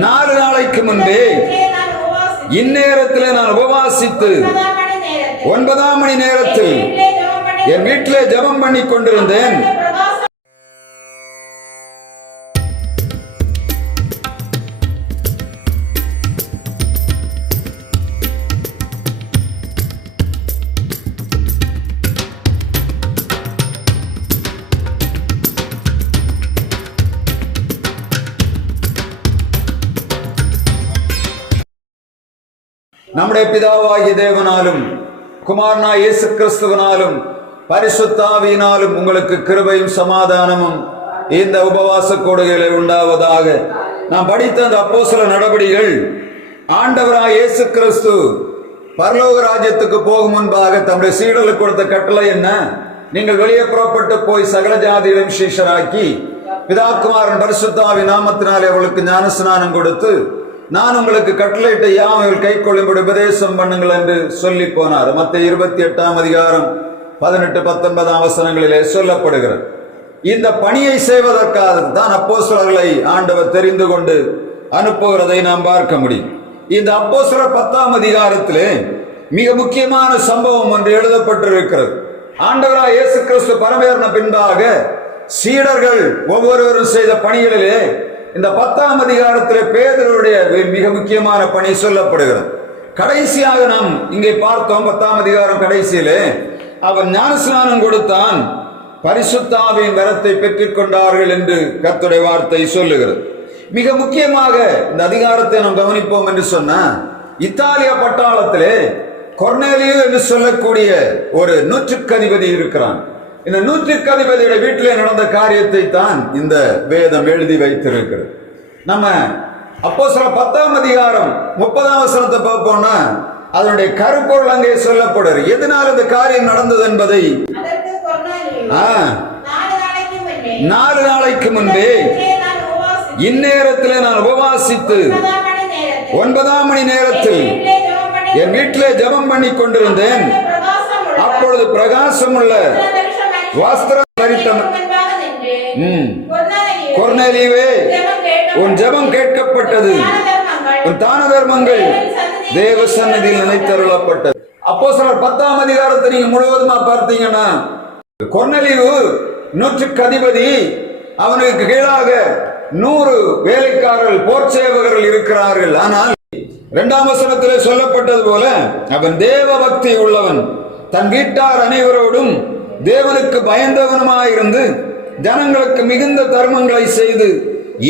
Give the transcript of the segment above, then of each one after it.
4 நாளைக்கு முன்பே இந்நேரத்திலே நான் உபவாசித்து 9ஆம் மணி நேரத்தில் என் வீட்டிலே ஜெபம் பண்ணி கொண்டிருந்தேன். நம்முடைய பிதாவாகிய தேவனாலும் குமாரனாய் இயேசு கிறிஸ்துவினாலும் பரிசுத்த ஆவியினாலும் உங்களுக்கு கிருபையும் சமாதானமும் இந்த உபவாச கூடுகையிலே உண்டாவதாக. நாம் படித்த அந்த அப்போஸ்தல நடபடிகள் ஆண்டவராய் இயேசு கிறிஸ்து பரலோக ராஜ்யத்துக்கு போகும் முன்பாக தம்முடைய சீடர்களுக்கு கொடுத்த கட்டளை என்ன? நீங்கள் வெளியே புறப்பட்டு போய் சகல ஜாதிகளையும் சீஷராக்கி பிதாகுமாரன் பரிசுத்த ஆவி நாமத்தினாலே அவர்களுக்கு ஞானஸ்நானம் கொடுத்து நான் உங்களுக்கு கட்டளையிட்ட யாவைகள் கை கொள்ளும்படி உபதேசம் பண்ணுங்கள் என்று சொல்லி போனார். மத்தேயு 28ஆம் அதிகாரம் 18-19 வசனங்களிலே சொல்லப்படுகிறது. இந்த பணியை செய்வதற்காக தான் அப்போஸ்தலர்களை ஆண்டவர் தெரிந்து கொண்டு அனுப்புகிறதை நாம் பார்க்க முடியும். இந்த அப்போஸ்தலர் 10ஆம் அதிகாரத்திலே மிக முக்கியமான சம்பவம் ஒன்று எழுதப்பட்டிருக்கிறது. ஆண்டவராய் இயேசு கிறிஸ்து பரமேறின பின்பாக சீடர்கள் ஒவ்வொருவரும் செய்த பணிகளிலே இந்த 10ஆம் அதிகாரத்திலே பேதுருவுடைய மிக முக்கியமான பணி சொல்லப்படுகிறது. கடைசியாக நாம் இங்கே பார்த்தோம். 10ஆம் அதிகாரம் கடைசியிலே அவன் ஞானஸ்நானம் கொடுத்தான், பரிசுத்த ஆவியின் வரத்தை பெற்றுக் கொண்டார்கள் என்று கர்த்தருடைய வார்த்தை சொல்லுகிறது. மிக முக்கியமாக இந்த அதிகாரத்தை நாம் கவனிப்போம் என்று சொன்ன இத்தாலிய பட்டாளத்திலே கொர்நேலியு என்று சொல்லக்கூடிய ஒரு நூற்றுக்கதிபதி இருக்கிறான். இந்த நூற்றுக்கதிபதியுடைய வீட்டிலே நடந்த காரியத்தை தான் இந்த வேதம் எழுதி வைத்திருக்கிறது. நம்ம அப்போஸ்தலர் 10ஆம் அதிகாரம் 30ஆம் வசனத்தை பார்ப்போம்னா அதனுடைய கருப்பொருள் அங்கே சொல்லப்படுது. எதனால் இந்த காரியம் நடந்தது என்பதை 4 நாளைக்கு முன்பே இந்நேரத்திலே நான் உபவாசித்து 9ஆம் மணி நேரத்தில் என் வீட்டிலே ஜெபம் பண்ணி கொண்டிருந்தேன். அப்பொழுது பிரகாசமுள்ள வஸ்திரம் தரித்த கொர்நேலியுவே, உன் ஜெபம் கேட்கப்பட்டது, உன் தான தர்மங்கள் தேவ சந்நிதியில் நினைத்தருளப்பட்டது. அப்போஸ்தலர் 10ஆம் அதிகாரத்தை நீங்க முழுவதுமா பார்த்தீங்கன்னா கொர்நேலியு நூற்றுக்கதிபதி, அவனுக்கு கீழாக 100 வேலைக்காரர்கள் போர் சேவகர்கள் இருக்கிறார்கள். ஆனால் 2ஆம் வசனத்திலே சொல்லப்பட்டது போல அவன் தேவ பக்தி உள்ளவன், தன் வீட்டார் அனைவரோடும் தேவனுக்கு பயந்தவனுமாயிருந்து ஜனங்களுக்கு மிகுந்த தர்மங்களை செய்து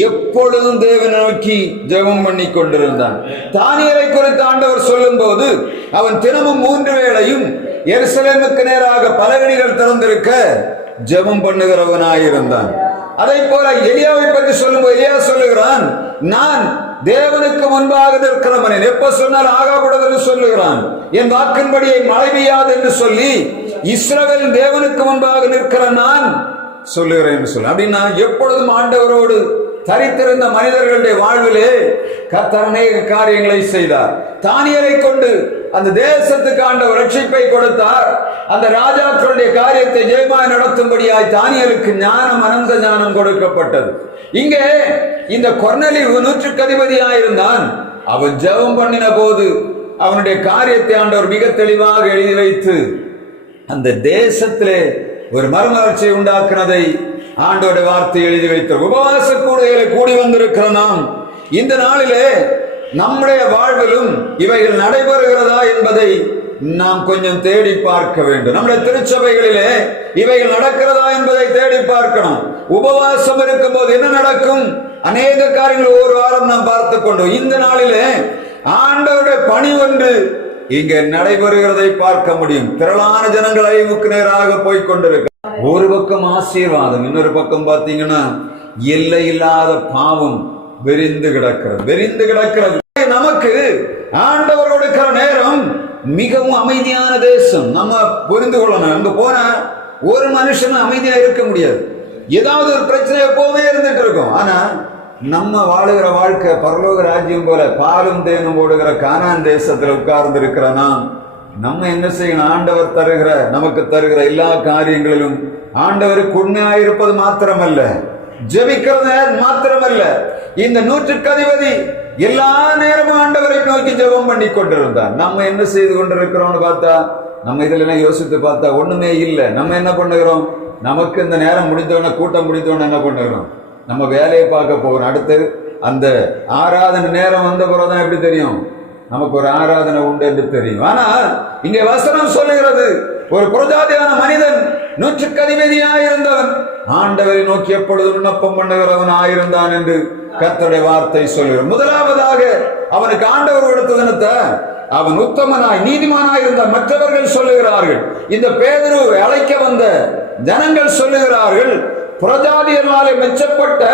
எப்பொழுதும் தேவனை நோக்கி ஜெபம் பண்ணி கொண்டிருந்தான். தானியேலை குறித்து ஆண்டவர் சொல்லும் போது அவன் தினமும் 3 வேளையும் எருசலேமுக்கு நேராக பலகணிகள் திறந்திருக்க ஜெபம் பண்ணுகிறவனாயிருந்தான். அதை போல எலியாவை பற்றி சொல்லும்போது எலியா சொல்லுகிறான், நான் தேவனுக்கு முன்பாக நிற்கிறவன். எப்ப சொன்னால் ஆகாபுடன்னு சொல்லுகிறான், என் வாக்கின்படியை மழை பெய்யாது என்று சொல்லி இஸ்ரவேல் தேவனுக்கு முன்பாக நிற்கிற நான் சொல்லுகிறேன் சொல்லு. அப்படின்னா எப்பொழுதும் ஆண்டவரோடு தரித்திருந்த மனிதர்களுடைய வாழ்விலே கர்த்தர் அநேக காரியங்களை செய்தார். தானியேலை கொண்டு அந்த தேசத்துக்கு ஆண்டவர் ரட்சிப்பை கொடுத்தார். அந்த ராஜாக்களுடைய காரியத்தை ஜெயமாய் நடத்தும்படியாய் தானியேலுக்கு ஞானம், அனந்த ஞானம் கொடுக்கப்பட்டது. இங்கே இந்த கொர்நேலியு நூற்றுக்கதிபதியாயிருந்தான். அவன் ஜெபம் பண்ணின போது அவனுடைய காரியத்தை ஆண்டவர் மிக தெளிவாக எழுதி வைத்து அந்த தேசத்திலே ஒரு மறுமலர்ச்சியை உண்டாக்குனதை ஆண்டோட வார்த்தை எழுதி வைத்தார். உபவாச கூடுகையிலே கூடி வந்திருக்கிற நாம் இந்த நாளிலே நம்முடைய வாழ்விலும் இவைகள் நடைபெறுகிறதா என்பதை நாம் கொஞ்சம் தேடி பார்க்க வேண்டும். நம்முடைய திருச்சபைகளிலே இவைகள் நடக்கிறதா என்பதை தேடி பார்க்கணும். உபவாசம் இருக்கும் போது என்ன நடக்கும்? அநேக காரியங்கள் ஒவ்வொரு வாரம் நாம் பார்த்து கொண்டோம். இந்த நாளிலே ஆண்டவருடைய பணி ஒன்று இங்கே நடைபெறுகிறதை பார்க்க முடியும். திரளான ஜனங்கள் அழிவுக்கு நேராக போய்கொண்டிருக்க, ஒரு பக்கம் ஆசீர்வாதம், இன்னொரு பக்கம் பார்த்தீங்கன்னா எல்லை இல்லாத பாவம் வெறிந்து கிடக்கிறது. நமக்கு ஆண்டவர் கொடுக்கிற நேரம் மிகவும் அமைதியான தேசம். நம்ம புரிந்து கொள்ளணும். அங்க போன ஒரு மனுஷன் அமைதியா இருக்க முடியாது. ஏதாவது ஒரு பிரச்சனை எப்பவுமே இருந்துட்டு இருக்கும். ஆனா நம்ம வாழுகிற வாழ்க்கை பரலோக ராஜ்யம் போல பாலும் தேனும் ஓடுகிற கானான் தேசத்துல உட்கார்ந்து இருக்கிற நம்ம என்ன செய்யணும்? ஆண்டவர் நமக்கு தருகிற எல்லா காரியங்களிலும் ஆண்டவருக்கு உண்மையாயிருப்பது மாத்திரமல்ல, ஜெபிக்கிறது மாத்திரமல்ல, இந்த 100க்கு அதிபதி எல்லா நேரமும் ஆண்டவரை நோக்கி ஜெபம் பண்ணி கொண்டிருந்தார். நம்ம என்ன செய்து கொண்டிருக்கிறோம்னு பார்த்தா, நம்ம இதுல யோசித்து பார்த்தா ஒண்ணுமே இல்லை. நம்ம என்ன பண்ணுகிறோம்? நமக்கு இந்த நேரம் முடிந்தவன, கூட்டம் முடிந்தவன என்ன பண்ணுகிறோம்? நம்ம வேலையை பார்க்க போகிறோம். அடுத்து அந்த ஆராதனை நேரம் வந்த பிறகுதான் எப்படி தெரியும் நமக்கு ஒரு ஆராதனை உண்டு என்று தெரியும். ஆனா இங்கே வசனம் சொல்லுகிறது, ஒரு புறஜாதியான மனிதன் 100க்கு அதிபதியாயிருந்தவன் ஆண்டவரை நோக்கி எப்பொழுது விண்ணப்பம் பண்ணுகிறவன் ஆயிருந்தான் என்று கர்த்தருடைய வார்த்தை சொல்லுகிறார். முதலாவதாக அவனுக்கு ஆண்டவர் கொடுத்ததனத்த அவன் உத்தமனாய் நீதிமானாய் இருந்தான். மற்றவர்கள் சொல்லுகிறார்கள், இந்த பேதுரு அழைக்க வந்த ஜனங்கள் சொல்லுகிறார்கள், புறஜாதியர்களாலே மெச்சப்பட்ட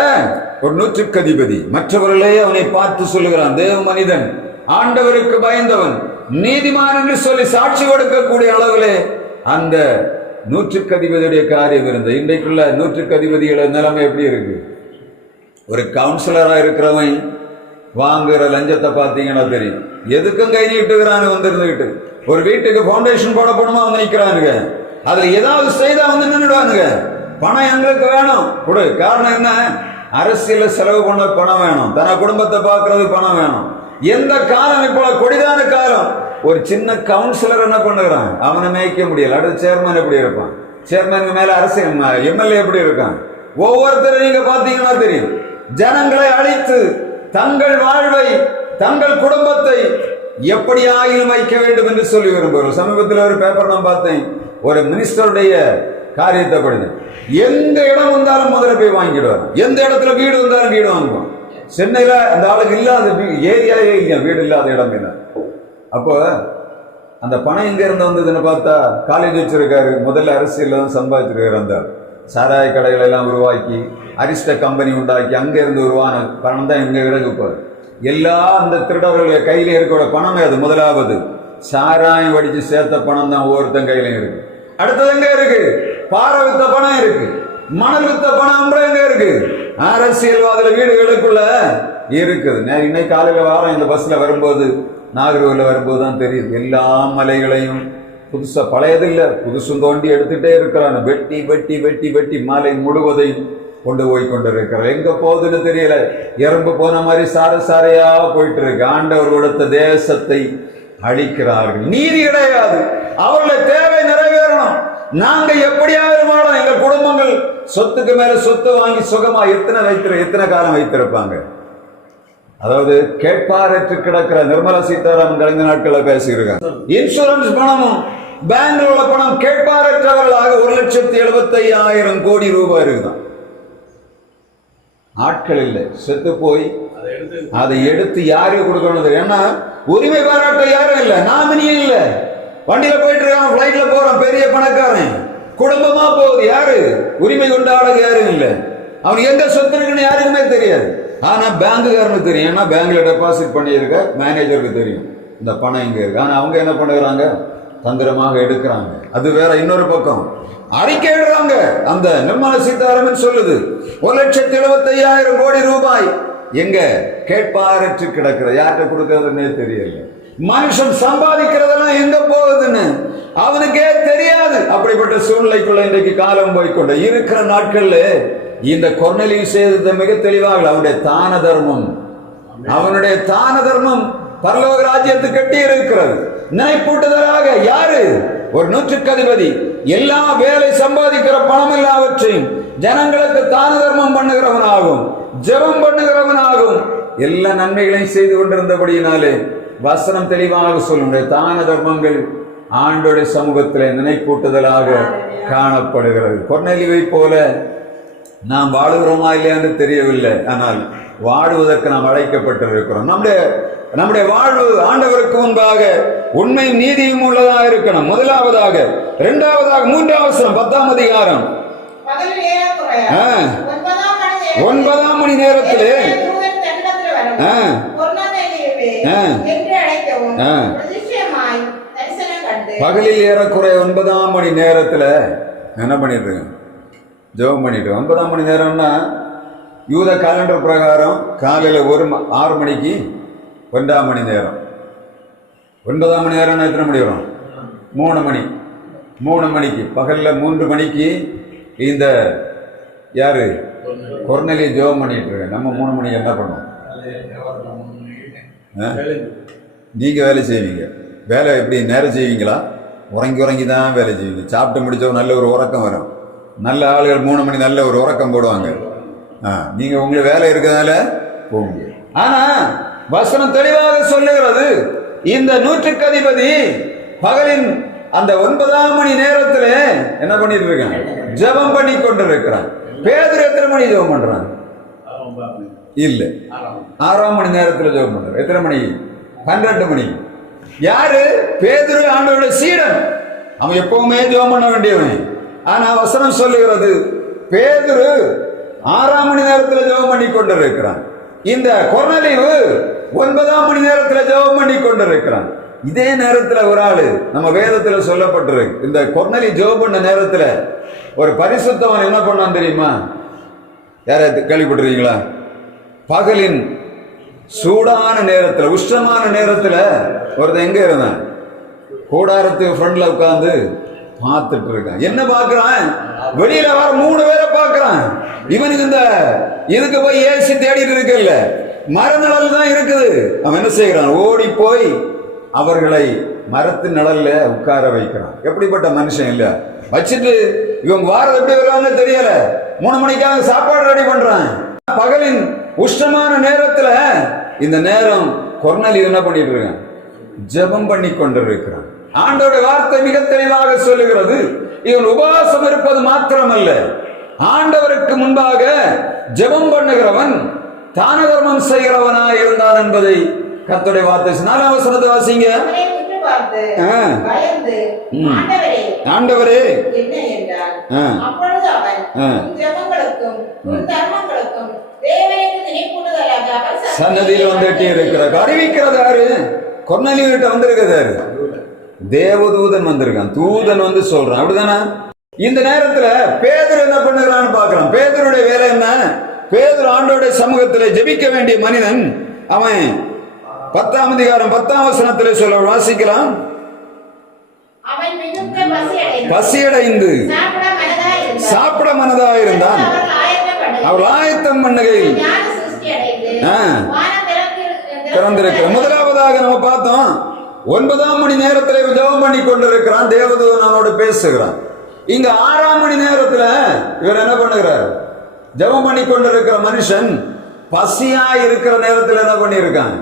ஒரு 100க்கு அதிபதி. மற்றவர்களே அவனை பார்த்து சொல்லுகிறான், தேவ மனிதன், ஆண்டவருக்கு பயந்தவன், நீதிமான் என்று சொல்லி சாட்சி கொடுக்கக்கூடிய அளவிலே அந்த 100க்கு அதிபதியுடைய காரியம் இருந்தது. இன்றைக்குள்ள 100க்கு அதிபதியோட நிலைமை எப்படி இருக்கு? ஒரு கவுன்சிலரா இருக்கிறவன் வாங்குற லஞ்சத்தை பார்த்தீங்கன்னா தெரியும். எதுக்கும் கை நீட்டுகிறாங்க வந்துருந்துகிட்டு. ஒரு வீட்டுக்கு பவுண்டேஷன் போட போனோமா வந்து நிற்கிறானுங்க. அதுல ஏதாவது செய்தா வந்து நின்றுடுவானுங்க. பணம் எங்களுக்கு வேணும் கொடு. காரணம் என்ன? அரசியல செலவு பண்ண பணம் வேணும், தன குடும்பத்தை பார்க்கறது பணம் வேணும். எந்த காலம் இப்போ கொடிதான காலம். ஒரு சின்ன கவுன்சிலர் என்ன பண்ணுகிறான்? அவனை மேய்க்க முடியல. அடுத்து சேர்மன் எப்படி இருப்பான்? சேர்மனுக்கு மேல அரசியல் எம்எல்ஏ எப்படி இருக்கான்? ஒவ்வொருத்தரும் நீங்க பாத்தீங்கன்னா தெரியும். ஜனங்களை அழித்து தங்கள் வாழ்வை, தங்கள் குடும்பத்தை எப்படி ஆயிலும் வைக்க வேண்டும் என்று சொல்லி விரும்புகிறோம். சமீபத்தில் ஒரு பேப்பர் நான் பார்த்தேன், ஒரு மினிஸ்டருடைய காரியத்தை படித்தேன். எந்த இடம் வந்தாலும் முதல்ல போய் வாங்கிடுவார். எந்த இடத்துல வீடு வந்தாலும் வீடு வாங்குவோம். சென்னையில அந்த ஆளுக்கு இல்லாத ஏரியாவே இல்லையா, வீடு இல்லாத இடம் இல்லை. அப்போ அந்த பணம் எங்க இருந்து வந்ததுன்னு பார்த்தா, காலேஜ் வச்சிருக்காரு, முதல்ல அரசியல் தான் சம்பாதிச்சிருக்காரு. அந்த சாராய கடைகளை எல்லாம் உருவாக்கி அரிஸ்ட கம்பெனி உண்டாக்கி அங்க இருந்து உருவான பணம் தான் எங்க இறங்குப்பார். எல்லா அந்த திருடர்களுடைய கையில இருக்கிற பணமே அது. முதலாவது சாராயம் வடிச்சு சேர்த்த பணம் தான் ஒவ்வொருத்தன் கையிலையும் இருக்கு. அடுத்தது எங்க இருக்கு? பாறை வித்த பணம் இருக்கு, மணல் வித்த பணம் அம்பளம் எங்க இருக்கு? அரசியல்வாதில வீடுகளுக்குள்ள இருக்குது. இன்னைக்கு காலையில வாரம் இந்த பஸ்ல வரும்போது, நாகர்கோவில வரும்போது தான் தெரியுது. எல்லா மலைகளையும் புதுசா, பழையது இல்ல, புதுசும் தோண்டி எடுத்துட்டே இருக்கிறான். வெட்டி வெட்டி வெட்டி வெட்டி மலை முழுவதையும் கொண்டு போய் கொண்டு இருக்கிறார். எங்க போகுதுன்னு தெரியல. எறும்பு போன மாதிரி சார சாரையா போயிட்டு இருக்கு. ஆண்டவர் கொடுத்த தேசத்தை அழிக்கிறார்கள். நீதி கிடையாது. அவர்களுடைய தேவை நிறைவேறணும். நாங்க எப்படியாவது வாழணும். எங்க குடும்பங்கள் சொத்துக்கு மேல சொத்து வாங்கி சுகமா எத்தனை காலம் வைத்திருப்பாங்க? அதாவது கேட்பாரற்று கிடக்கிற நிர்மலா சீதாராமன் கலைஞர் நாட்களை பேசியிருக்காங்க. இன்சூரன்ஸ் பணமும் பேங்க்ல உள்ள பணம் கேட்பாரற்றவர்களாக 1,75,000 கோடி ரூபாய் இருக்குதான். ஆட்கள் இல்லை, செத்து போய் அதை எடுத்து யாருக்கு கொடுக்கணும்? ஏன்னா உரிமை பாராட்ட யாரும் இல்லை, நாமினியும் இல்லை. வண்டியில போயிட்டு இருக்கான், பிளைட்ல போறான், பெரிய பணக்காரன், குடும்பமா போகுது. யாரு உரிமை கொண்டாட யாரும் இல்லை. அவன் எங்க சொத்து இருக்குன்னு யாருக்குமே தெரியாது. ஆனா பேங்குக்காரனுக்கு தெரியும். ஏன்னா பேங்க்ல டெபாசிட் பண்ணியிருக்க மேனேஜருக்கு தெரியும் இந்த பணம் இங்க இருக்கு. ஆனா அவங்க என்ன பண்ணுறாங்க? தந்திரமாக எடுக்கிறாங்க. அது வேற. இன்னொரு பக்கம் அறிக்கை எழுதுறாங்க. அந்த நிர்மலா சீதாராமன் சொல்லுது, 1,75,000 கோடி ரூபாய் எங்க கேட்பாரற்று கிடக்கிற, யார்கிட்ட கொடுக்கறதுன்னே தெரியல. மனுஷன் சம்பாதிக்கிறதெல்லாம் எங்க போகுதுன்னு அவனுக்கே தெரியாது. அப்படிப்பட்ட சூழ்நிலைக்குள்ள இன்றைக்கு காலம் போய்கொண்ட இருக்கிற நாட்கள்ல இந்த கொர்நேலியு செய்தது மிக தெளிவாக. அவனுடைய தான தர்மம் பரலோக ராஜ்யத்தை கட்டி இருக்கிறது. நினைப்பூட்டுதலாக யாரு? ஒரு 100க்கு அதிபதி எல்லா வேலை சம்பாதிக்கிற பணம் எல்லாவற்றையும் ஜனங்களுக்கு தான தர்மம் பண்ணுகிறவனாகும், ஜெபம் பண்ணுகிறவனாகும், எல்லா நன்மைகளையும் செய்து கொண்டிருந்தபடியினாலே வசனம் தெளிவாக சொல்லுடைய தான தர்மங்கள் ஆண்டோடைய சமூகத்தில் நினைப்பூட்டுதலாக காணப்படுகிறது. கொர்நேலியுவை போல நாம் வாழுகிறோமா இல்லையா என்று தெரியவில்லை. ஆனால் வாழுவதற்கு நாம் அழைக்கப்பட்டிருக்கிறோம். நம்முடைய வாழ்வு ஆண்டவருக்கு முன்பாக உண்மை நீதியும் உள்ளதாக இருக்கணும். முதலாவதாக. இரண்டாவதாக 3ஆம் வசனம் 10ஆம் அதிகாரம் 9ஆம் மணி நேரத்திலே பகலில் ஏறக்குறைய 9ஆம் மணி நேரத்துல என்ன பண்ணிட்டு ஜெபம் பண்ணிட்டு. 9ஆம் மணி நேரம்னா யூத காலண்டர் பிரகாரம் காலையில 6 மணிக்கு 9ஆம் மணி நேரம். 9ஆம் மணி நேரம் எத்தனை மணி வரும்? 3 மணி. 3 மணிக்கு பகல்ல 3 மணிக்கு இந்த யாரு கொர்நேலியு ஜெபம் பண்ணிட்டு இருக்கேன். நம்ம 3 மணிக்கு என்ன பண்ணோம்? நீங்க வேலை செய்வீங்க. வேலை எப்படி நேரம் செய்வீங்களா? உறங்கி தான் வேலை செய்வீங்க. சாப்பிட்டு முடிச்ச நல்ல ஒரு உறக்கம் வரும். நல்ல ஆளுகள் 3 மணி நல்ல ஒரு உறக்கம் போடுவாங்க. நீங்க உங்களுக்கு வேலை இருக்கிறதால போங்க. ஆனா வசனம் தெளிவாக சொல்லுகிறது, இந்த 100க்கு அதிபதி பகலின் அந்த 9ஆம் மணி நேரத்துல என்ன பண்ணிட்டு இருக்கான்? ஜெபம் பண்ணி கொண்டிருக்கிறான். பேதுரு எத்தனை மணி ஜெபம் பண்றான்? இல்ல, 6ஆம் மணி நேரத்துல ஜெபம் பண்றான். எத்தனை மணி? 12 மணி. யாரு? பேதுரு ஆண்டவருடைய சீடன். அவன் எப்பவுமே ஜெபம் பண்ண வேண்டியவன். ஆனா வசனம் சொல்லுகிறது, பேதுரு 6ஆம் மணி நேரத்துல ஜெபம் பண்ணி கொண்டிருக்கிறான். இந்த கொர்நேலியு 9ஆம் மணி நேரத்துல ஜெபம் பண்ணி கொண்டிருக்கிறான். இதே நேரத்துல ஒரு ஆளு நம்ம வேதத்துல சொல்லப்பட்டிருக்கு, இந்த கொர்நேலியு ஜெபம் பண்ண நேரத்துல ஒரு பரிசுத்தவன் என்ன பண்ணான் தெரியுமா? யாராவது கேள்விப்பட்டிருக்கீங்களா? பகலின் சூடான நேரத்துல, உஷ்ணமான நேரத்துல ஒருத்தன் எங்க இருந்தான்? கூடாரத்துக்கு ஃப்ரண்ட்ல உட்கார்ந்து பார்த்துட்டு இருக்கான். என்ன பார்க்கிறான்? வெளியில வர 3 பேரை பார்க்கிறான். இவனுக்கு இந்த இதுக்கு போய் ஏசி தேடிட்டு இருக்கல, மரநிழல் தான் இருக்குது. அவன் என்ன செய்கிறான்? ஓடி போய் அவர்களை மரத்தின் நிழல்ல உட்கார வைக்கிறான். எப்படிப்பட்ட மனுஷன் இல்ல? வச்சுட்டு இவங்க வாரம் எப்படி வருவாங்க தெரியல, 3 மணிக்காக சாப்பாடு ரெடி பண்றான். பகலின் உஷ்ணமான நேரத்துல இந்த நேரம் கொர்நேலியு என்ன பண்ணிட்டு இருக்கான்? ஜெபம் பண்ணி கொண்டிருக்கிறான். ஆண்டவருடைய வார்த்தை மிக தெளிவாக சொல்லுகிறது, இவன் உபவாசம் இருப்பது மாத்திரமல்ல, ஆண்டவருக்கு முன்பாக ஜெபம் பண்ணுகிறவன் தான தர்மம் செய்கிறவனாய் இருந்தான் என்பதை கர்த்தருடைய வார்த்தை. 4ஆம் வசனத்தை வாசிங்க. ஆண்டவரே சன்னதியில் வந்துட்டு இருக்கிறார். அறிவிக்கிறது யாரு? கொர்நேலியு கிட்ட வந்திருக்கிறாரு. தேவதூதன் வந்திருக்கான். தூதன் வந்து சொல்றான். அப்படிதானே? இந்த நேரத்துல பேதுரு என்ன பண்ணுகிறான்னு பாக்குறான். பேதுருடைய வேலை என்ன? பேதுரு ஆண்டவருடைய சமூகத்தில் ஜெபிக்க வேண்டிய மனிதன். அவன் 10ஆம் அதிகாரம் 10ஆம் வசனத்திலே சொல்ல வாசிக்கலாம். பசியடைந்து சாப்பிட மனதா இருந்தான். அவள் ஆயத்தம் பண்ணுகையில் திறந்திருக்கிற. முதலாவதாக நம்ம பார்த்தோம், 9ஆம் மணி நேரத்தில் ஜெபம் பண்ணி கொண்டிருக்கிறான். தேவதூதன் அவனோடு பேசுகிறான். இங்க 6ஆம் மணி நேரத்துல இவர் என்ன பண்ணுகிறார்? ஜெபம் பண்ணி கொண்டிருக்கிற மனுஷன் பசியா இருக்கிற நேரத்தில் என்ன பண்ணியிருக்கான்?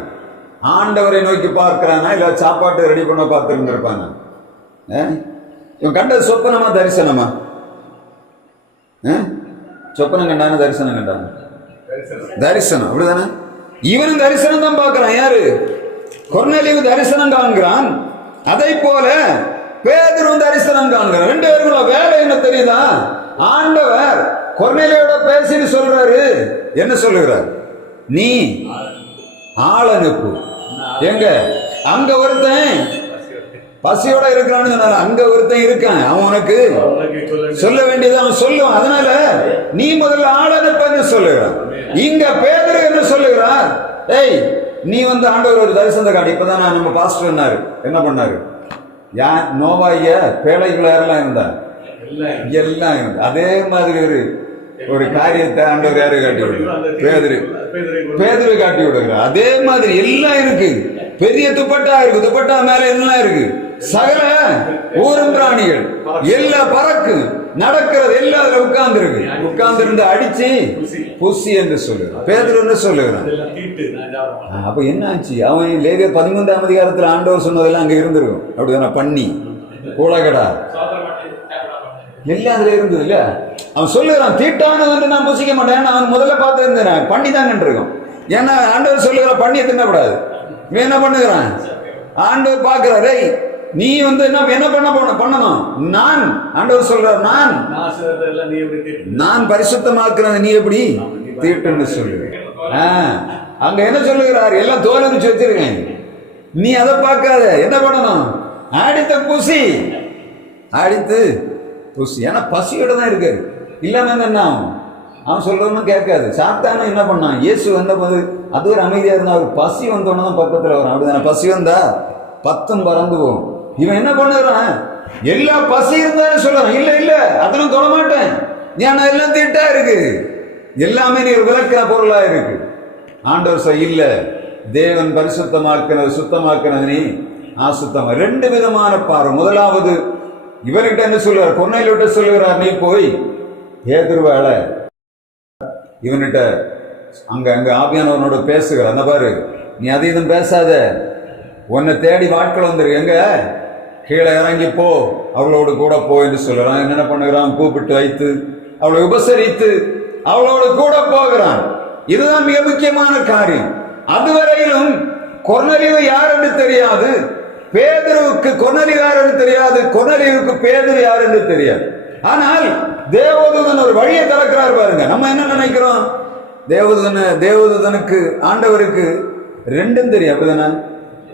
ஆண்டவரை நோக்கி பார்க்கிறானா இல்ல சாப்பாட்டு ரெடி பண்ண பார்த்து இருந்திருப்பாங்க? இவன் கண்டது சொப்பனமா தரிசனமா? சொப்பனம் கண்டான தரிசனம் கண்டான? தரிசனம். அப்படிதானே? இவனும் தரிசனம் தான் பார்க்கிறான். யாரு? கொர்நேலியு தரிசனம் காண்கிறான். அதை போல பேதுரு தரிசனம் காண்கிறான். 2 பேருக்குள்ள வேலை என்ன தெரியுதா? ஆண்டவர் கொர்நேலியோட பேசிட்டு சொல்றாரு. என்ன சொல்லுகிறார்? நீ ஆள் அனுப்பு. எங்க? அங்க ஒருத்தன் பசியோட இருக்கிறான்னு சொன்னாரு. அங்க ஒருத்தன் இருக்கான், அவன் உனக்கு சொல்ல வேண்டியது அவன் சொல்லுவான். அதனால நீ முதல்ல ஆள் அனுப்பன்னு சொல்லுகிறான். இங்க பேதுரு என்ன சொல்லுகிறார்? ஏய், நீ வந்து ஆண்டவர் ஒரு தரிசனத்தை காட்டி. இப்பதான் நம்ம பாஸ்டர் என்ன பண்ணாரு? நோவாய பேழைக்குள்ள யாரெல்லாம் இருந்தா? எல்லாம் இருந்தா. அதே மாதிரி ஒரு காரியத்தை ஆண்டவர் யாரு காட்டி விடுறார்? பேதுரு காட்டி விடுகிறார். அதே மாதிரி எல்லாம் இருக்கு. பெரிய துப்பட்டா இருக்கு, துப்பட்டா மேல எல்லாம் இருக்கு. சகல ஊரும் பிராணிகள் எல்லாம் பறக்கு நடக்கிறது எல்லாம் அதுல உட்கார்ந்து இருக்கு. உட்கார்ந்து இருந்து அடிச்சு புசி என்று சொல்லுகிறான். பேதுரு என்ன சொல்லுகிறான்? அப்ப என்ன ஆச்சு? அவன் லேவியர் 13ஆம் அதிகாரத்தில் ஆண்டவர் சொன்னதெல்லாம் அங்க இருந்திருக்கும். அப்படிதானே? பண்ணி கூழகடா எல்லாம் அதுல இருந்தது இல்ல. அவன் சொல்லுகிறான், தீட்டானது என்று நான் புசிக்க மாட்டேன். அவன் முதல்ல பார்த்து இருந்தேன், பண்ணி தான் கண்டிருக்கும். ஏன்னா ஆண்டவர் சொல்லுகிற பண்ணி தின்னக்கூடாது. என்ன பண்ணுகிறான்? ஆண்டவர் பார்க்கிறாரு, நீ வந்து என்ன பண்ணணும்? நான் ஆண்டவர் சொல்றார், நான் பரிசுத்தமாக்குறேன், நீ எப்படி தீட்டுன்னு சொல்லு. அங்க என்ன சொல்லுகிறார்? எல்லாம் தோல் வச்சு வச்சிருக்கேன், நீ அதை பார்க்காத. என்ன பண்ணணும்? அடித்த பூசி, அடித்து பூசி. ஏன்னா பசியோட தான் இருக்காரு. இல்லாம என்ன ஆகும்? அவன் சொல்றவனும் கேட்காது. சாத்தான என்ன பண்ணான்? இயேசு வந்த போது அது ஒரு அமைதியா இருந்தா, அவர் பசி வந்தோன்னு தான் பக்கத்துல வரும். அப்படிதானே? பசி வந்தா 10 பறந்து போகும். இவன் என்ன பண்ணுறான்? எல்லா பசி இருந்தாலும் சொல்றான், இல்ல இல்ல அதெல்லாம் தொட மாட்டேன், ஏன்னா எல்லாம் தீட்டா இருக்கு, எல்லாமே நீர் விளக்கின பொருளா இருக்கு. ஆண்டவர் இல்ல, தேவன் பரிசுத்தமாக்கினது சுத்தமாக்கினது நீ அசுத்தமா. ரெண்டு விதமான பார்வை. முதலாவது இவர்கிட்ட என்ன சொல்லுவார், கொர்நேலியுட்ட சொல்லுகிறார், நீ போய் பேதுருவால இவன்கிட்ட அங்க அங்க ஆவியானவனோட பேசுகிற அந்த பாரு, நீ அதிகம் பேசாத, உன்னை தேடி வாட்கள் வந்துரு, எங்க கீழே இறங்கி போ, அவளோடு கூட போ என்று சொல்லுறான். என்ன பண்ணுகிறான், கூப்பிட்டு வைத்து அவளை உபசரித்து அவளோடு கூட போகிறான். இதுதான் மிக முக்கியமான காரியம். அதுவரையிலும் கொர்நேலியு யார் என்று தெரியாது, பேதுருவுக்கு கொர்நேலியு யார் என்று தெரியாது, கொர்நேலியுவுக்கு பேதுரு யார் என்று தெரியாது. ஆனால் தேவதூதன் ஒரு வழியை திறக்கிறார் பாருங்க. நம்ம என்ன நினைக்கிறோம், தேவதூதனுக்கு ஆண்டவருக்கு ரெண்டும் தெரியும், அப்படிதானே?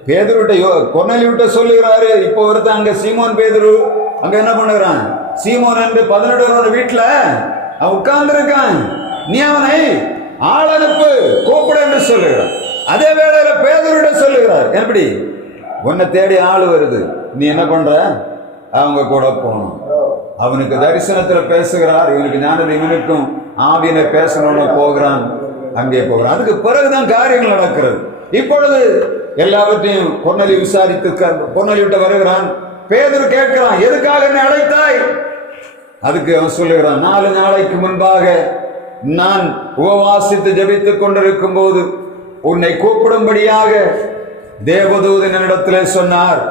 பேதுருட்ட கொர்நேலியுட்ட சொல்லுகிறாரு, இப்போ ஒருத்தன் அங்க சீமோன் பேதுரு அங்க என்ன பண்ணுகிறான், சீமோன் என்று 18 வீட்டுல அவன் உட்கார்ந்து இருக்கான், நீ அவனை ஆள் அனுப்பு கூப்பிட என்று சொல்லுகிறான். அதே வேளையில பேதுருட்ட சொல்லுகிறார், எப்படி, உன்னை தேடி ஆள் வருது, நீ என்ன பண்ற, அவங்க கூட போகணும். அவனுக்கு தரிசனத்துல பேசுகிறார், இவனுக்கு ஞானம், இவனுக்கும் ஆவியில பேசணும்னு போகிறான், அங்கே போகிறான். அதுக்கு பிறகுதான் காரியங்கள் நடக்கிறது. இப்பொழுது எல்லாவற்றையும் கொர்நேலியு விசாரித்து கொர்நேலியுட்ட வருகிறான். பேதுரு கேட்கிறான், எதுக்காக என்னை அழைத்தாய்? அதுக்கு அவன் சொல்லுகிறான், 4 நாளைக்கு முன்பாக நான் உபவாசித்து ஜெபித்துக் கொண்டிருக்கும் போது உன்னை கூப்பிடும்படியாக தேவதூதன் என்னிடத்திலே சொன்னார்,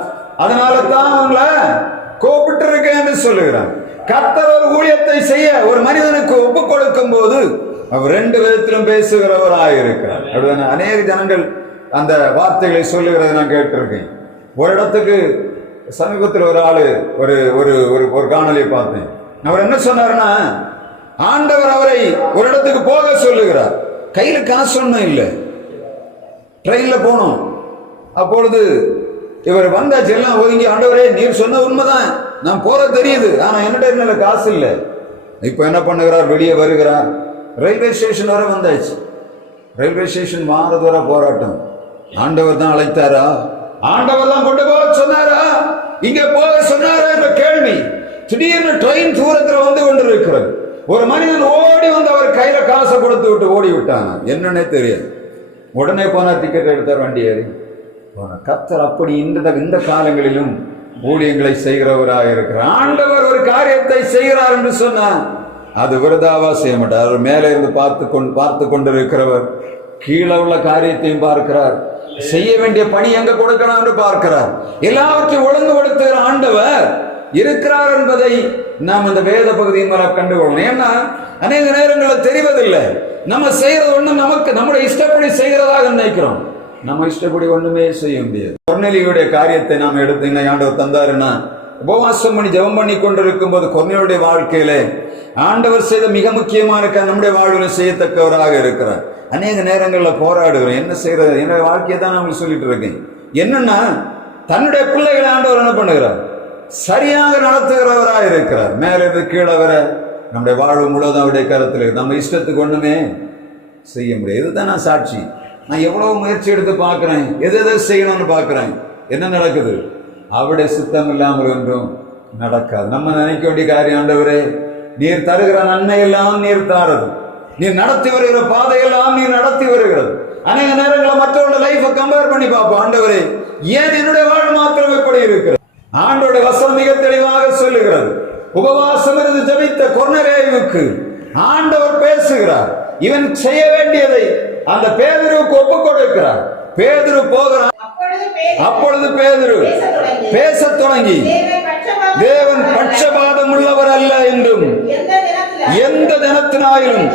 அதனால தான் உங்களை கூப்பிட்டு இருக்கேன் என்று சொல்லுகிறான். கர்த்தர் ஒரு ஊழியத்தை செய்ய ஒரு மனிதனுக்கு ஒப்பு கொடுக்கும் போது அவர் 2 விதத்திலும் பேசுகிறவராக இருக்கிறார். அப்படின்னா அநேக ஜனங்கள் அந்த வார்த்தைகளை சொல்லுகிறதை நான் கேட்டிருக்கேன். ஒரு இடத்துக்கு சமீபத்தில் ஒரு ஆளு ஒரு ஒரு ஒரு காணொலியை பார்த்தேன். அவர் என்ன சொன்னார்னா, ஆண்டவர் அவரை ஒரு இடத்துக்கு போக சொல்லுகிறார், கையில காசு ஒன்றும் இல்லை, ட்ரெயின்ல போனோம். அப்பொழுது இவர் வந்தாச்சு, எல்லாம் ஒதுங்கி, ஆண்டவரே நீர் சொன்ன உண்மைதான், நான் போற தெரியுது, ஆனா என்னிட காசு இல்லை. இப்ப என்ன பண்ணுகிறார், வெளியே வருகிறார், ரயில்வே ஸ்டேஷன் வரை வந்தாச்சு. ரயில்வே ஸ்டேஷன் வாரது வர போராட்டம். ஆண்டவர் தான் அழைத்தாரா, ஆண்டவர் தான் கொண்டு போக சொன்னாரா, இங்க போக சொன்னாரா என்ற கேள்வி. திடீர்னு ட்ரெயின் தூரத்தில் வந்து கொண்டிருக்கிறது. ஒரு மனிதன் ஓடி வந்து அவர் கையில காசை கொடுத்து விட்டு ஓடி விட்டாங்க, என்னன்னே தெரியாது. உடனே போனா டிக்கெட் எடுத்தார், வண்டி ஏறி போன. கர்த்தர் அப்படி இந்த காலங்களிலும் ஊழியங்களை செய்கிறவராக இருக்கிறார். ஆண்டவர் ஒரு காரியத்தை செய்கிறார் என்று சொன்னா அது விருதாவா செய்ய மாட்டார். அவர் மேலே இருந்து பார்த்து கொண்டிருக்கிறவர் கீழே உள்ள காரியத்தையும் பார்க்கிறார், செய்ய வேண்டிய பணி எங்க கொடுக்கணும் என்று பார்க்கிறார். எல்லாவற்றையும் ஒழுங்குபடுத்துகிற ஆண்டவர் இருக்கிறார் என்பதை நாம் இந்த வேத பகுதியின் மூலம் கண்டுகொள்ளணும். ஏன்னா அநேக நேரங்களில் தெரிவதில்லை, நம்ம செய்யறது ஒண்ணு நமக்கு நம்முடைய இஷ்டப்படி செய்கிறதாக நினைக்கிறோம், நம்ம இஷ்டப்படி ஒண்ணுமே செய்ய முடியாது. கொர்நேலியுடைய காரியத்தை நாம் எடுத்து என்ன ஆண்டவர் தந்தாருன்னா, உபவாசம் பண்ணி ஜெபம் பண்ணி கொண்டிருக்கும் போது கொர்நேலியுடைய வாழ்க்கையில ஆண்டவர் செய்த மிக முக்கியமான நம்முடைய வாழ்வில் செய்யத்தக்கவராக இருக்கிறார். அநேக நேரங்களில் போராடுகிறோம், என்ன செய்யறது, என்னுடைய வாழ்க்கையை தான் நான் சொல்லிட்டு இருக்கேன். என்னன்னா தன்னுடைய பிள்ளைகளை ஆண்டவர் என்ன பண்ணுகிறார், சரியாக நடத்துகிறவராக இருக்கிறார். மேலிருந்து கீழே வர நம்முடைய வாழ்வு முழுவதும் அவருடைய கருத்தில் இருக்கு. நம்ம இஷ்டத்துக்கு ஒண்ணுமே செய்ய முடியாது. இதுதான் நான் சாட்சி. நான் எவ்வளவு முயற்சி எடுத்து பார்க்கிறேன், எதை செய்யணும்னு பார்க்கிறேன், என்ன நடக்குது, அவருடைய சித்தம் இல்லாமல் ஒன்றும் நடக்காது. நம்ம நினைக்க வேண்டிய காரியம், ஆண்டவரே நீர் தருகிற நன்மை எல்லாம் நீர் தாரது, நீர் நடத்தி வருகிற பாதையெல்லாம் நீர் நடத்தி வருகிறது. அநேக நேரங்களில் மற்றவருடைய லைஃபை கம்பேர் பண்ணி பார்ப்போம், ஆண்டவரே ஏன் என்னுடைய வாழ்வு மாத்திரம் எப்படி இருக்கிறது. ஆண்டவருடைய வசனம் மிக தெளிவாக சொல்லுகிறது, உபவாசம் இருந்து ஜெபித்த கொர்நேலியுவுக்கு ஆண்டவர் பேசுகிறார், இவன் செய்ய வேண்டியதை அந்த பேதுருவுக்கு ஒப்பு கொடுக்கிறார். பேதுரு போகிறான். அப்பொழுது பேதுரு பேசத் தொடங்கி, தேவன் பட்சபாதம் உள்ளவர் அல்ல என்றும் எந்த தினத்தினாயிலும்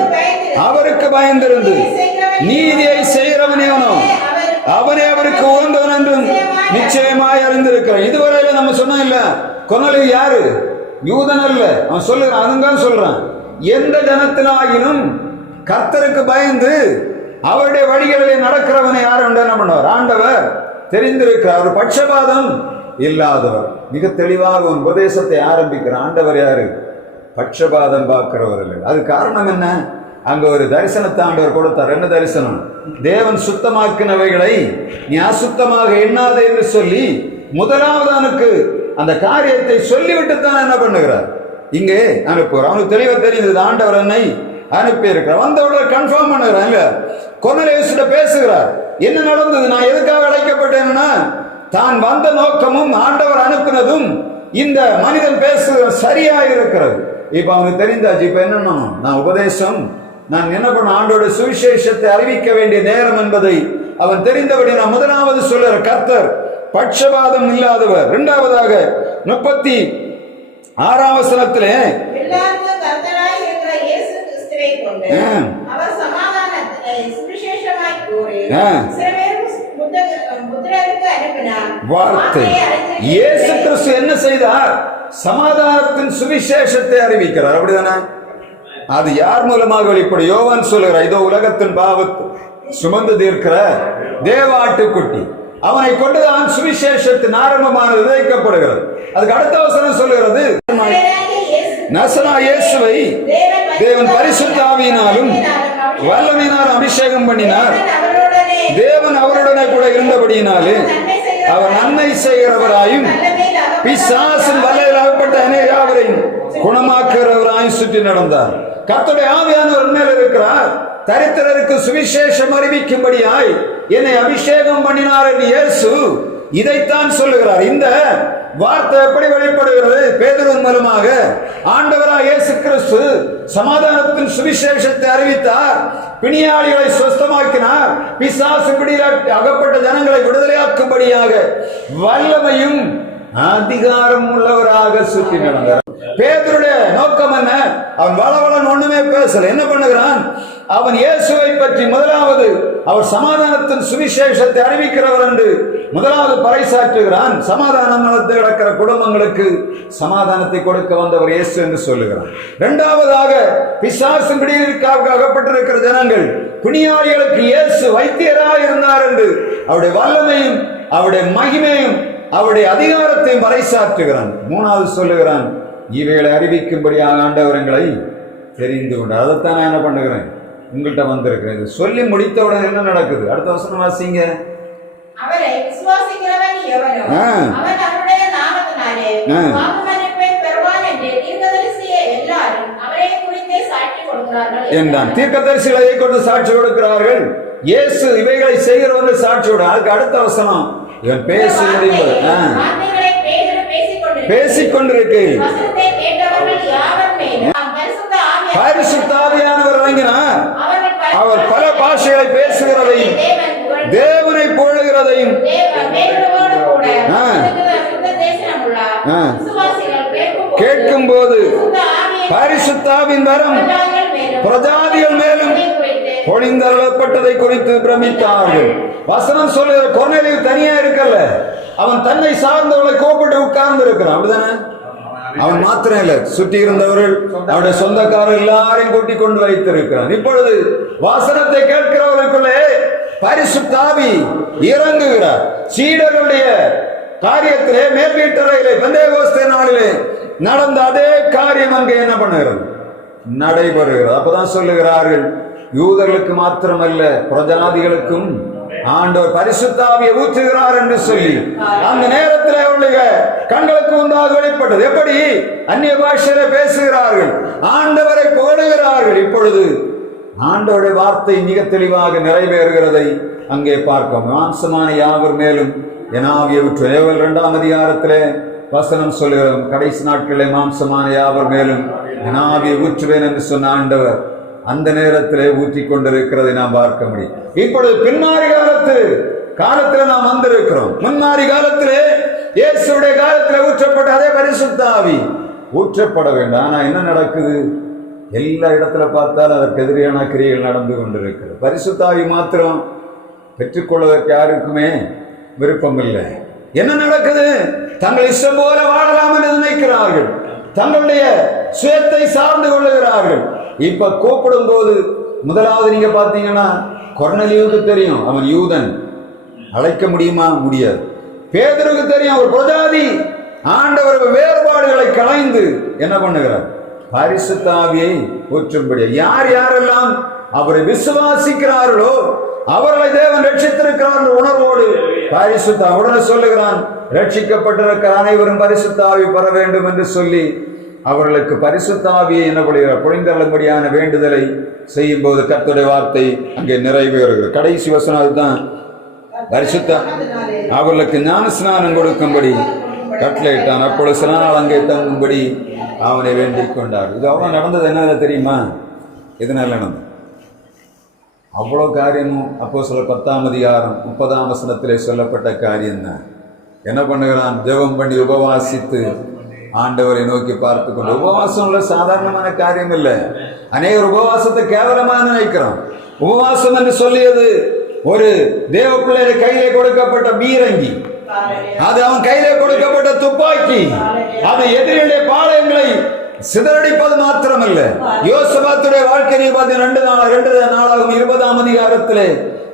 அவருக்கு பயந்திருந்து நீதியை செய்கிறவன் எவனோ அவனே அவருக்கு உகந்தவன் என்றும் நிச்சயமாய் அறிந்திருக்கிறான். இதுவரையில நம்ம சொன்னோம் இல்ல, கொர்நேலியு யாரு, யூதன் அல்ல. அவன் சொல்லுறான், அதுதான் சொல்றான், எந்த ஜனத்தினாயினும் கர்த்தருக்கு பயந்து அவருடைய வழிகளில் நடக்கிறவனை யார் என்ன பண்ணுவார், ஆண்டவர் தெரிந்திருக்கிறார். அவர் பட்சபாதம் இல்லாதவர். மிக தெளிவாக ஒரு உபதேசத்தை ஆரம்பிக்கிற ஆண்டவர் யாரு, பட்சபாதம் பார்க்கிறவர் இல்லை. அது காரணம் என்ன, அங்க ஒரு தரிசனத்தை ஆண்டவர் கொடுத்தார். என்ன தரிசனம், தேவன் சுத்தமாக்கினவைகளை நீ அசுத்தமாக எண்ணாதே என்று சொல்லி முதலாவதானுக்கு அந்த காரியத்தை சொல்லிவிட்டு தான் என்ன பண்ணுகிறார், இங்கே அனுப்புவார். அவனுக்கு தெளிவாக தெரிந்தது, ஆண்டவர் என்னை அனுப்பி இருக்கிறார். வந்தவுடன் கன்ஃபார்ம் பண்ணுகிறார். இல்ல, கொர்நேலியுஸ்ட பேசுகிறார். என்ன நடந்தது, நான் எதுக்காக அழைக்கப்பட்டேன்னா, தான் வந்த நோக்கமும் ஆண்டவர் அனுப்பினதும் இந்த மனிதன் பேசுகிற சரியா இருக்கிறது. இப்ப அவனுக்கு தெரிந்தாச்சு. இப்ப என்ன நான் உபதேசம், நான் என்ன பண்ண, ஆண்டோட சுவிசேஷத்தை அறிவிக்க வேண்டிய நேரம் என்பதை அவன் தெரிந்தபடி நான் முதலாவது சொல்லுற கர்த்தர் பட்சபாதம் இல்லாதவர். இரண்டாவதாக 36ஆம் வசனத்திலே வார்த்தை இயேசு கிறிஸ்து என்ன செய்தார், சமாதானத்தின் சுவிசேஷத்தை அறிவிக்கிறார். அப்படிதானே? அது யார் மூலமாக வெளிப்படும்? யோவான் சொல்லுகிறார், இதோ உலகத்தின் பாவத்தை சுமந்து தீர்க்கிற தேவ ஆட்டுக்குட்டி, அவனை கொண்டுதான் சுவிசேஷத்தின் ஆரம்பமானது விதைக்கப்படுகிறது. அதுக்கு அடுத்த வசனம் சொல்லுகிறது, நசரா இயேசுவை தேவன் பரிசுத்த ஆவியினாலும் வல்லமையினால் அபிஷேகம் பண்ணினார். தேவன் அவருடனே கூட இருந்தபடியினாலே அவர் நன்மை செய்கிறவராயும் பிசாசின் வலையில் அகப்பட்ட அநேகரையும் குணமாக்குகிறவராயும் சுற்றி நடந்தார். கர்த்தருடைய ஆவியானவர் மேல் இருக்கிறார். தரித்திரருக்கு சுவிசேஷம் அறிவிக்கும்படியாய் என்னை அபிஷேகம் பண்ணினார் என்று இயேசு இதைத்தான் சொல்லுகிறார். இந்த வார்த்தை எப்படி வெளிப்படுகிறது? பேதுருவின் மூலமாக ஆண்டவராக இயேசு கிறிஸ்து சமாதானத்தின் சுவிசேஷத்தை அறிவித்தார். பிணியாளிகளை சுஸ்தமாக்கினார். பிசாசு பிடியில் அகப்பட்ட ஜனங்களை விடுதலையாக்கும்படியாக வல்லமையும் அதிகாரம் உள்ளவராக சுற்றி நடந்தார். பேதுருடைய நோக்கம் என்ன? அவன் வளவளன் ஒண்ணுமே பேசல. என்ன பண்ணுகிறான்? அவன் இயேசுவை பற்றி முதலாவது அவர் சமாதானத்தின் சுவிசேஷத்தை அறிவிக்கிறவர் என்று முதலாவது பறைசாற்றுகிறான். சமாதானம் நடந்து கிடக்கிற குடும்பங்களுக்கு சமாதானத்தை கொடுக்க வந்தவர் இயேசு என்று சொல்லுகிறான். இரண்டாவதாக பிசாசு பிடியிற்காக அகப்பட்டிருக்கிற ஜனங்கள், பிணியாளிகளுக்கு இயேசு வைத்தியராக இருந்தார் என்று அவருடைய வல்லமையும் அவருடைய மகிமையும் அவருடைய அதிகாரத்தையும் பறைசாற்றுகிறான். மூணாவது சொல்லுகிறான், இவைகளை அறிவிக்கும்படியாக ஆண்டவர் எங்களை தெரிந்து கொண்டார். அதைத்தான் நான் என்ன பண்ணுகிறேன், உங்கள்கிட்ட வந்திருக்கிறேன். சொல்லி முடித்தவுடன் என்ன நடக்குது? அடுத்த வசனம் வாசிங்க. அவரை விசுவாசிக்கிறவன் எவனோ அவன் அவருடைய நாமத்தினாலே பாவமன்னிப்பை பெறுவான் என்று தீர்க்கதரிசியே எல்லாரும் அவரை குறித்தே சாட்சி கொடுக்கிறார்கள் என்றான். தீர்க்கதரிசிகளை கொண்டு சாட்சி கொடுக்கிறார்கள். இயேசு இவைகளை செய்கிறவர்கள் சாட்சியோட. அதுக்கு அடுத்த வசனம், இவன் பேசிக்கொண்டிருக்கையில் பரிசுத்த ஆவியானவர் இறங்கினார். அவர் பல பாஷைகளை பேசுகிறதையும் தேவனை புகழுகிறதையும் கேட்கும் போது பரிசுத்தாவின் வரம் பிரஜாதிகள் மேலும் பொழிந்தருளப்பட்டதை குறித்து பிரமித்தார்கள். வசனம் சொல்லுகிற கொர்நேலியு தனியா இருக்கல்ல, அவன் தன்னை சார்ந்தவர்களை கூப்பிட்டு உட்கார்ந்து இருக்கிறான். அப்படிதானே? அவன் மாத்திரம் இல்ல, சுற்றி இருந்தவர்கள் அவருடைய சொந்தக்காரர் எல்லாரையும் கூட்டிக் கொண்டு வைத்திருக்கிறான். இப்பொழுது வாசனத்தை கேட்கிறவர்களுக்குள்ளே பரிசுத்த ஆவி இறங்குகிறார். சீடர்களுடைய காரியத்திலே மேல் வீட்டறையிலே பெந்தேகோஸ்தே நாளிலே நடந்த அதே காரியம் அங்கே என்ன பண்ணுகிறது, நடைபெறுகிறது. அப்பதான் சொல்லுகிறார்கள், யூதர்களுக்கு மாத்திரமல்ல பிரஜாதிகளுக்கும் ஆண்டவர் பரிசுத்த ஆவியை ஊற்றுகிறார் என்று சொல்லி அந்த நேரத்தில் அவருடைய கண்களுக்கு முன்பாக வெளிப்பட்டது. எப்படி அந்நிய பாஷையில பேசுகிறார்கள், ஆண்டவரை புகழுகிறார்கள். இப்பொழுது ஆண்டவருடைய வார்த்தை மிக தெளிவாக நிறைவேறுகிறதை அங்கே பார்க்கும். மாம்சமான யாவர் மேலும் என் ஆவியை ஊற்று. ஏவல் 2ஆம் அதிகாரத்திலே வசனம் சொல்லுகிறோம், கடைசி நாட்களிலே மாம்சமான யாவர் மேலும் என் ஆவியை ஊற்றுவேன் என்று சொன்ன ஆண்டவர் அந்த நேரத்திலே ஊற்றி கொண்டிருக்கிறதை நாம் பார்க்க முடியும். இப்பொழுது பின்மாறி காலத்தில் நாம் வந்திருக்கிறோம். முன்மாறி காலத்திலே இயேசுடைய காலத்திலே ஊற்றப்பட்ட அதே பரிசுத்த ஆவி ஊற்றப்பட வேண்டும். ஆனா என்ன நடக்குது? எல்லா இடத்துல பார்த்தால் அதற்கு எதிரான கிரியைகள் நடந்து கொண்டிருக்கிறது. பரிசுத்த ஆவி மாத்திரம் பெற்றுக்கொள்வதற்கு யாருக்குமே விருப்பம் இல்லை. என்ன நடக்குது? தங்கள் இஷ்டம் போல வாழலாம் என்று நினைக்கிறார்கள். தங்களுடைய சுயத்தை சார்ந்து கொள்ளுகிறார்கள். இப்ப கூப்பிடும் போது முதலாவது நீங்க பாத்தீங்கன்னா கொர்நேலியுவுக்கு தெரியும் அவன் யூதன், அழைக்க முடியுமா? முடியாது. பேதுருக்கு தெரியும் ஒரு பிரஜாதி. ஆண்டவர் வேறுபாடுகளை களைந்து என்ன பண்ணுகிறார்? பரிசுத்த ஆவியை ஊற்றும்படி. யார் யாரெல்லாம் அவரை விசுவாசிக்கிறார்களோ அவர்களை தேவன் ரட்சித்திருக்கிறார் உணர்வோடு பரிசுத்த உடனே சொல்லுகிறான், ரட்சிக்கப்பட்டிருக்கிற அனைவரும் பரிசுத்த ஆவி பெற வேண்டும் என்று சொல்லி அவர்களுக்கு பரிசுத்த ஆவியை என்ன பண்ணுகிறார்? பொழிந்தள்ளும்படியான வேண்டுதலை செய்யும் போது கர்த்தருடைய வார்த்தை அங்கே நிறைவேறுகிறது. கடைசி வசனம் அதுதான். பரிசுத்த அவர்களுக்கு ஞான ஸ்நானம் கொடுக்கும்படி கட்டளையிட்டான். அப்பொழுது சில நாள் அங்கே தங்கும்படி அவனை வேண்டிக் கொண்டார். இது அவ்வளோ நடந்தது என்ன தெரியுமா? இதனால நடந்தது அவ்வளோ காரியமும். அப்போஸ்தலர் 10ஆம் அதிகாரம் 30ஆம் வசனத்திலே சொல்லப்பட்ட காரியம்தான். என்ன பண்ணுகிறான்? ஜெபம் பண்ணி உபவாசித்து ஆண்டவரை நோக்கி பார்த்து கொண்டு. உபவாசம் உள்ள சாதாரணமான காரியம் இல்லை. அநேகர் உபவாசத்தை கேவலமாக நினைக்கிறோம். உபவாசம் என்று சொல்லியது ஒரு தேவ பிள்ளைய கையிலே கொடுக்கப்பட்ட பீரங்கி, அது அவன் கையிலே கொடுக்கப்பட்ட துப்பாக்கி, அது எதிரிலே பாளையங்களை சிதறடிப்பது மாத்திரமல்ல. யோசபாத்துடைய வாழ்க்கை 2 நாளாகும் 20ஆம் அதிகாரத்திலே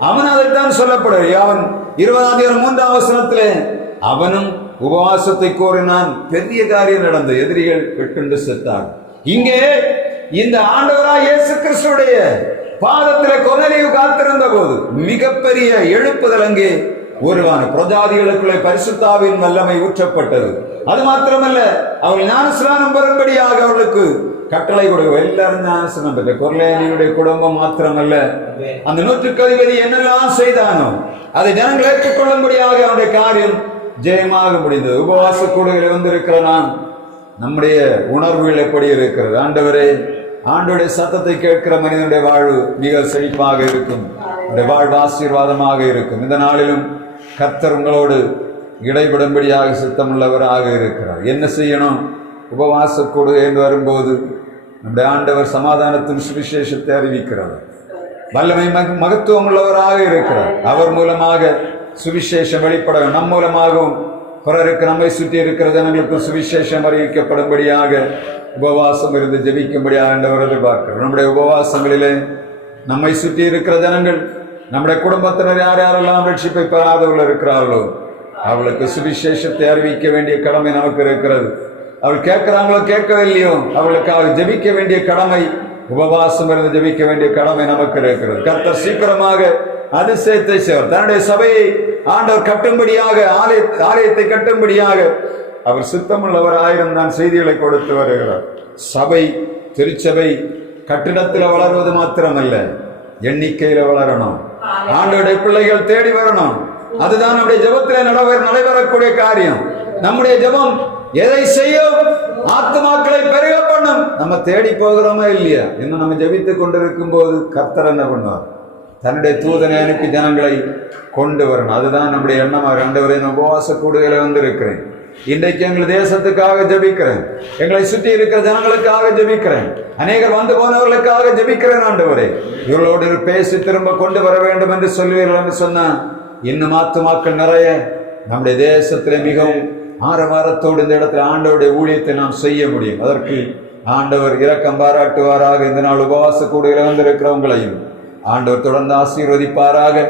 அவன் அதைத்தான் சொல்லப்படுது. அவன் 20ஆம் அதிகாரம் 3ஆம் வசனத்திலே அவனும் உபவாசத்தை கோரினான். பெரிய காரியம் நடந்த எதிரிகள் வெட்டுண்டு செத்தார். இங்கே இந்த ஆண்டவராய் இயேசு கிறிஸ்துடைய பாதத்திலே கொர்நேலியு காத்திருந்த போது மிகப்பெரிய எழுப்புதல் அங்கே உருவான. பிரஜாதிகளுக்குள்ளே பரிசுத்தாவின் வல்லமை ஊற்றப்பட்டது. அது மாத்திரமல்ல, அவர்கள் ஞானஸ்நானம் பெறும்படியாக அவர்களுக்கு கட்டளை கொடுக்க எல்லாரும் ஞானஸ்நானம் பெற்ற. கொர்நேலியுடைய குடும்பம் மாத்திரமல்ல, அந்த 100க்கு அதிபதி என்னெல்லாம் செய்தானோ அதை ஜனங்கள் ஏற்றுக்கொள்ளும்படியாக அவருடைய காரியம் ஜெயமாக முடிந்தது. உபவாச கூடுதல் வந்திருக்கிற நாம் நம்முடைய உணர்வுகள் எப்படி இருக்கிறது? ஆண்டவரே, ஆண்டோடைய சத்தத்தை கேட்கிற மனிதனுடைய வாழ்வு மிக செழிப்பாக இருக்கும். வாழ்வு ஆசீர்வாதமாக இருக்கும். இந்த நாளிலும் கர்த்தர் உங்களோடு இடைபடும்படியாக சித்தமுள்ளவராக இருக்கிறார். என்ன செய்யணும்? உபவாச கூடு என்று வரும்போது நம்முடைய ஆண்டவர் சமாதானத்தின் சுவிசேஷத்தை அறிவிக்கிறார். வல்லமை மகத்துவம் உள்ளவராக இருக்கிறார். அவர் மூலமாக சுவிசேஷம் வெளிப்பட, நம் மூலமாகவும் பிறருக்கு நம்மை சுற்றி இருக்கிற ஜனங்களுக்கும் சுவிசேஷம் அறிவிக்கப்படும்படியாக உபவாசம் இருந்து ஜெபிக்கும்படியாக ஆண்டவர் எதிர்பார்க்கிறார். நம்முடைய உபவாசங்களிலே நம்மை சுற்றி இருக்கிற ஜனங்கள், நம்முடைய குடும்பத்தினர் யார் யாரெல்லாம் ரட்சிப்பை பெறாதவர்கள் இருக்கிறார்களோ அவளுக்கு சுவிசேஷத்தை அறிவிக்க வேண்டிய கடமை நமக்கு இருக்கிறது. அவள் கேட்கிறாங்களோ கேட்கவில்லையோ அவளுக்காக ஜெபிக்க வேண்டிய கடமை, உபவாசம் இருந்து ஜெபிக்க வேண்டிய கடமை நமக்கு இருக்கிறது. கர்த்தர் சீக்கிரமாக அதிசயத்தை செய்வார். தன்னுடைய சபையை ஆண்டவர் கட்டும்படியாக, ஆலயத்தை கட்டும்படியாக அவர் சித்தமுள்ளவராயிரம் செய்திகளை கொடுத்து வருகிறார். சபை, திருச்சபை கட்டிடத்தில் வளர்வது மாத்திரமல்ல, எண்ணிக்கையில வளரணும். ஆண்டவருடைய பிள்ளைகள் தேடி வரணும். அதுதான் நம்முடைய ஜெபத்தில் நடைபெறக்கூடிய காரியம். நம்முடைய ஜெபம் எதை செய்யும்? ஆத்துமாக்களை பெருக பண்ணும். நம்ம தேடி போகிறோமா இல்லையா? இன்னும் நம்ம ஜெபித்துக் கொண்டிருக்கும் போது கர்த்தர் என்ன பண்ணுவார்? தன்னுடைய தூதனை அனுப்பி ஜனங்களை கொண்டு வரணும். அதுதான் நம்முடைய எண்ணமாக. ஆண்டவரே, நான் உபவாச கூடுதலை வந்திருக்கிறேன். இன்றைக்கு எங்கள் தேசத்துக்காக ஜெபிக்கிறேன். எங்களை சுற்றி இருக்கிற ஜனங்களுக்காக ஜெபிக்கிறேன். அநேகர் வந்து போனவர்களுக்காக ஜெபிக்கிறேன். ஆண்டவரே, இவர்களோடு பேசி திரும்ப கொண்டு வர வேண்டும் என்று சொல்லுவீர்கள் என்று சொன்னா இன்னும் ஆத்துமாக்கள் நிறைய நம்முடைய தேசத்திலே மிகவும் ஆரவாரத்தோடு இந்த இடத்துல ஆண்டவருடைய ஊழியத்தை நாம் செய்ய முடியும். அதற்கு ஆண்டவர் இரக்கம் பாராட்டுவாராக. இந்த நாள் உபவாச கூடுதலை வந்திருக்கிறவங்களையும் ஆண்டவர் தொடர்ந்து ஆசீர்வதிப்பாராக.